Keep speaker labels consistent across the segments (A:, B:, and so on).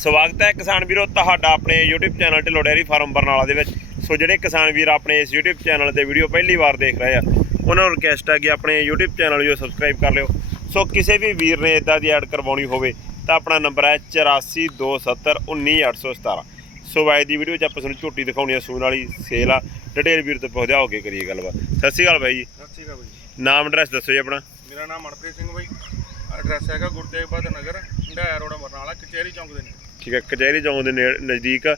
A: ਸਵਾਗਤ ਹੈ ਕਿਸਾਨ ਵੀਰੋ ਤੁਹਾਡਾ ਆਪਣੇ YouTube channel Dhillon dairy farm Barnala ਦੇ ਵਿੱਚ। ਸੋ ਜਿਹੜੇ ਕਿਸਾਨ ਵੀਰ ਆਪਣੇ ਇਸ YouTube ਚੈਨਲ ਤੇ ਵੀਡੀਓ ਪਹਿਲੀ ਵਾਰ ਦੇਖ ਰਹੇ ਆ ਉਹਨਾਂ ਨੂੰ ਰਿਕਵੈਸਟ ਹੈ ਕਿ ਆਪਣੇ YouTube ਚੈਨਲ ਨੂੰ ਸਬਸਕ੍ਰਾਈਬ ਕਰ ਲਿਓ। ਸੋ ਕਿਸੇ ਵੀ ਵੀਰ ਨੇ ਇਦਾਂ ਦੀ ਐਡ ਕਰਵਾਉਣੀ ਹੋਵੇ ਤਾਂ ਆਪਣਾ ਨੰਬਰ ਹੈ 8427191817 ਸੋ ਵਾਈ ਦੀ ਵੀਡੀਓ 'ਚ ਆਪਾਂ ਤੁਹਾਨੂੰ ਝੋਟੀ ਦਿਖਾਉਣੀ ਆ ਸੂਣ ਵਾਲੀ ਸੇਲ ਆ। ਡਿਟੇਲ ਵੀਰ ਤੋਂ ਪੁੱਛਦੇ ਹੋ ਕੇ ਕਰੀਏ ਗੱਲਬਾਤ। ਸਤਿ ਸ਼੍ਰੀ ਅਕਾਲ ਬਾਈ ਜੀ।
B: ਸਤਿ ਸ਼੍ਰੀ ਅਕਾਲ ਬਾਈ
A: ਨਾਮ ਐਡਰੈਸ ਦੱਸੋ ਜੀ ਆਪਣਾ।
B: ਮੇਰਾ ਨਾਮ ਮਨਪ੍ਰੀਤ ਸਿੰਘ ਬਾਈ। ਐਡਰੈਸ ਹੈਗਾ ਗੁਰਦੇਵ ਬਹਾਦਰ ਨਗਰ ਹੰਡਾਇਆ ਰੋਡ ਬਰਨਾਲਾ ਕਚਹਿਰੀ ਚੌਂਕ ਦੇ ਨੇੜੇ।
A: ਠੀਕ ਹੈ ਕਚਹਿਰੀ ਚੌਂਕ ਦੇ ਨੇੜੇ- ਨਜ਼ਦੀਕ ਤੇ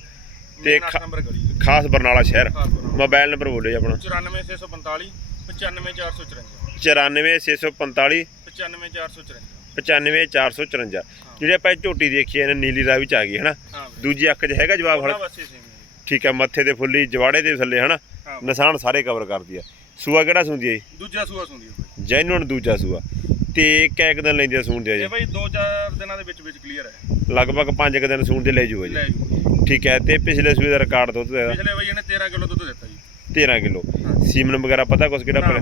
B: ਤੇ
A: ਖਾ-
B: ਨੰਬਰ ਗਲੀ
A: ਖਾਸ ਬਰਨਾਲਾ ਸ਼ਹਿਰ। ਮੋਬਾਈਲ ਨੰਬਰ ਬੋਲੋ ਜੀ ਆਪਣਾ।
B: 94645 95454
A: 94645
B: 95454
A: 95454 ਜਿਹੜੇ ਆਪਾਂ ਇਹ ਝੋਟੀ ਦੇਖੀ ਹੈ ਨਾ ਨੀਲੀ ਰਾਵੀ ਚ ਆ ਗਈ ਹਨਾ?
B: ਹਾਂ ਵੀਰੇ।
A: ਦੂਜੀ ਅੱਖ 'ਚ ਹੈਗਾ ਜਵਾਬ
B: ਉਹਨਾਂ
A: ਹਣ
B: ਵਾਸਤੇ ਸੇਮ ਹੈ
A: ਠੀਕ ਹੈ ਮੱਥੇ ਤੇ ਫੁੱਲੀ ਜਵਾੜੇ ਦੇ ਥੱਲੇ ਹਨਾ?
B: ਹਾਂ।
A: ਨਿਸ਼ਾਨ ਸਾਰੇ ਕਵਰ ਕਰਦੀ ਆ। ਸੂਆ ਕਿਹੜਾ ਸੁੰਦੀ ਹੈ
B: ਦੂਜਾ ਸੂਆ ਸੁੰਦੀ ਹੈ ਬਾਈ
A: ਜੈਨੂਨ ਦੂਜਾ ਸੂਆ। ਤੇ ਕੈਕ ਦਿਨ ਲੈਂਦੀ ਆ ਸੂਣ ਦੇ
B: ਇਹ
A: ਜੀ।
B: ਬਾਈ 2-4 ਦਿਨਾਂ ਦੇ ਵਿੱਚ ਵਿੱਚ ਕਲੀਅਰ ਹੈ।
A: ਲਗਭਗ 5 ਕੁ ਦਿਨ ਸੂਣ ਦੇ ਲੈ ਜੂਗਾ
B: ਲੈ
A: ਜੀ
B: ਜੀ
A: ਠੀਕ ਹੈ ਤੇ ਪਿਛਲੇ ਸੂਏ ਦਾ ਰਿਕਾਰਡ ਦੁੱਧ ਦਾ।
B: ਪਿਛਲੇ ਬਾਈ ਇਹਨੇ 13 ਕਿਲੋ ਦੁੱਧ ਦਿੱਤਾ ਜੀ।
A: 13 ਕਿਲੋ।
B: ਹਾਂ।
A: ਸੀਮਨ ਵਗੈਰਾ ਪਤਾ ਕੁਛ ਕਿਹੜਾ
B: ਨਾ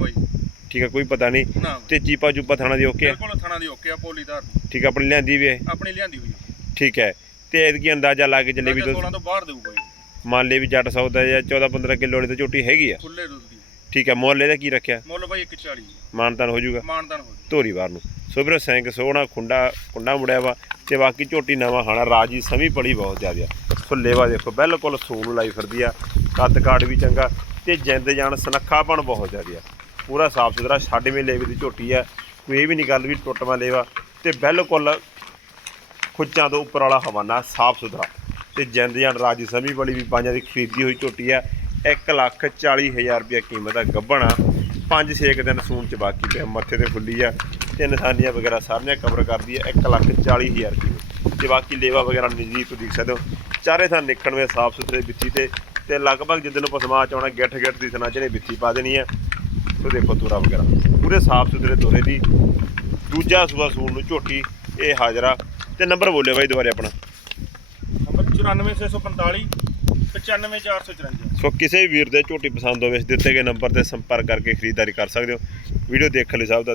A: ਠੀਕ ਹੈ ਕੋਈ ਪਤਾ ਨਹੀਂ।
B: ਨਾ।
A: ਤੇ ਚੀਪਾ ਚੂਪਾ ਥਾਣਾ ਦੀ ਓਕੇ
B: ਬਿਲਕੁਲ ਥਣਾ ਦੀ ਓਕੇ ਆ ਪੋਲੀਦਾਰ
A: ਠੀਕ ਹੈ ਆਪਣੀ ਲਿਆਂਦੀ ਵੀ ਹੈ?
B: ਆਪਣੀ ਲਿਆਂਦੀ ਹੋਈ
A: ਠੀਕ ਹੈ ਤੇ ਇਹਦੀ ਅੰਦਾਜ਼ਾ ਲਾ ਕੇ ਚੱਲੇ ਵੀ ਦੁੱਧ।
B: 16 ਤੋਂ ਬਾਹਰ ਦੇਊ ਬਾਈ
A: ਮੰਨ ਲਈ ਵੀ ਜੱਟ ਸੌਦਾ ਜਾਂ 14 15 ਕਿਲੋ ਵਾਲੀ ਤਾਂ ਝੋਟੀ ਹੈਗੀ ਆ।
B: ਖੁੱਲੇ ਦੁੱਧ ਦੀ।
A: ਠੀਕ ਹੈ ਮੁੱਲ ਇਹਦਾ ਕੀ ਰੱਖਿਆ?
B: ਮੁੱਲ ਬਾਈ 140
A: ਮਾਨਤਾਨ ਹੋ ਜਾਊਗਾ?
B: ਮਾਨਦਾਨ ਹੋ ਜਾਊ।
A: ਧੋਰੀ ਵਾਰ ਨੂੰ। ਸੋ ਵੀਰੋ ਸੈਂਕ ਸੋਹਣਾ ਖੁੰਡਾ ਕੁੰਡਾ ਮੁੜਿਆ ਵਾ ਤੇ ਬਾਕੀ ਝੋਟੀ ਨਵਾਂ ਖਾਣਾ ਰਾਜੀ ਸਮੀ ਪੜੀ ਬਹੁਤ ਜ਼ਿਆਦਾ ਸੋ ਲੇਵਾ ਦੇਖੋ ਬਿਲਕੁਲ ਸੂਣ ਨੂੰ ਲਾਈ ਫਿਰਦੀ ਆ ਕੱਦ ਕਾੜ ਵੀ ਚੰਗਾ ਤੇ ਜਿੰਦ ਜਾਨ ਸਨੱਖਾਪਣ ਬਹੁਤ ਜ਼ਿਆਦਾ ਪੂਰਾ ਸਾਫ਼ ਸੁਥਰਾ ਛੱਡਵੇਂ ਲੇਵੇ ਦੀ ਝੋਟੀ ਆ। ਕੋਈ ਇਹ ਵੀ ਨਹੀਂ ਗੱਲ ਵੀ ਟੁੱਟਵਾਂ ਲੇਵਾ ਤੇ ਬਿਲਕੁਲ ਖੁੱਚਾਂ ਤੋਂ ਉੱਪਰ ਵਾਲਾ ਹਵਾਨਾ ਸਾਫ਼ ਸੁਥਰਾ। ਤੇ ਜਿੰਦ ਜਾਨ ਰਾਜੀ ਸਮੀ ਬੜੀ ਵੀ ਪੰਜਾਂ ਦੀ ਖਰੀਦੀ ਹੋਈ ਝੋਟੀ ਆ। 1 ਲੱਖ 40 ਹਜ਼ਾਰ ਰੁਪਏ ਕੀਮਤ ਆ ਗੱਬਣਾ। ਪੰਜ ਛੇ ਕੁ ਦਿਨ ਸੂਣ ਚ ਬਾਕੀ ਪਿਆ, ਮੱਥੇ ਤੇ ਫੁੱਲੀ ਆ। ਤੇ ਨਿਸ਼ਾਨੀਆਂ ਵਗੈਰਾ ਸਾਰੀਆਂ ਕਵਰ ਕਰਦੀ ਆ 1 ਲੱਖ 40 ਹਜ਼ਾਰ ਰੁਪਏ ਤੇ ਬਾਕੀ ਲੇਵਾ ਵਗੈਰਾ ਨਜ਼ਦੀਕ ਤੋਂ ਦੇਖ ਸਕਦੇ ਹੋ। ਚਾਰੇ ਥਾਂ ਨਿਕਣਵੇਂ ਸਾਫ਼ ਸੁਥਰੇ ਵਿੱਚੀ ਤੇ ਤੇ ਲਗਭਗ ਜਿੱਦਨ ਨੂੰ ਪਸਮਾ ਚ ਆਉਣਾ, ਗਿੱਠ ਗਿੱਠ ਦੀ ਥਣਾ ਜਿਹਨੇ ਵਿੱਚੀ ਪਾ ਦੇਣੀ ਆ। ਸੋ ਦੇਖੋ ਤੋਰਾ ਵਗੈਰਾ। ਪੂਰੇ ਸਾਫ਼ ਸੁਥਰੇ ਤੋਰੇ ਦੀ। ਦੂਜਾ ਸੂਆ ਸੂਣ ਨੂੰ ਝੋਟੀ, ਇਹ ਹਾਜ਼ਰਾ। ਤੇ ਨੰਬਰ ਬੋਲਿਓ ਬਾਈ ਦੁਬਾਰੇ ਆਪਣਾ।
B: ਨੰਬਰ 94645 95454
A: ਸੋ ਕਿਸੇ ਵੀ ਵੀਰ ਦੇ ਝੋਟੀ ਪਸੰਦ ਹੋਵੇ, ਇਸ ਦਿੱਤੇ ਗਏ ਨੰਬਰ ਤੇ ਸੰਪਰਕ ਕਰਕੇ ਖਰੀਦਦਾਰੀ ਕਰ ਸਕਦੇ ਹੋ। ਵੀਡੀਓ ਦੇਖਣ ਲਈ ਸਭ ਦਾ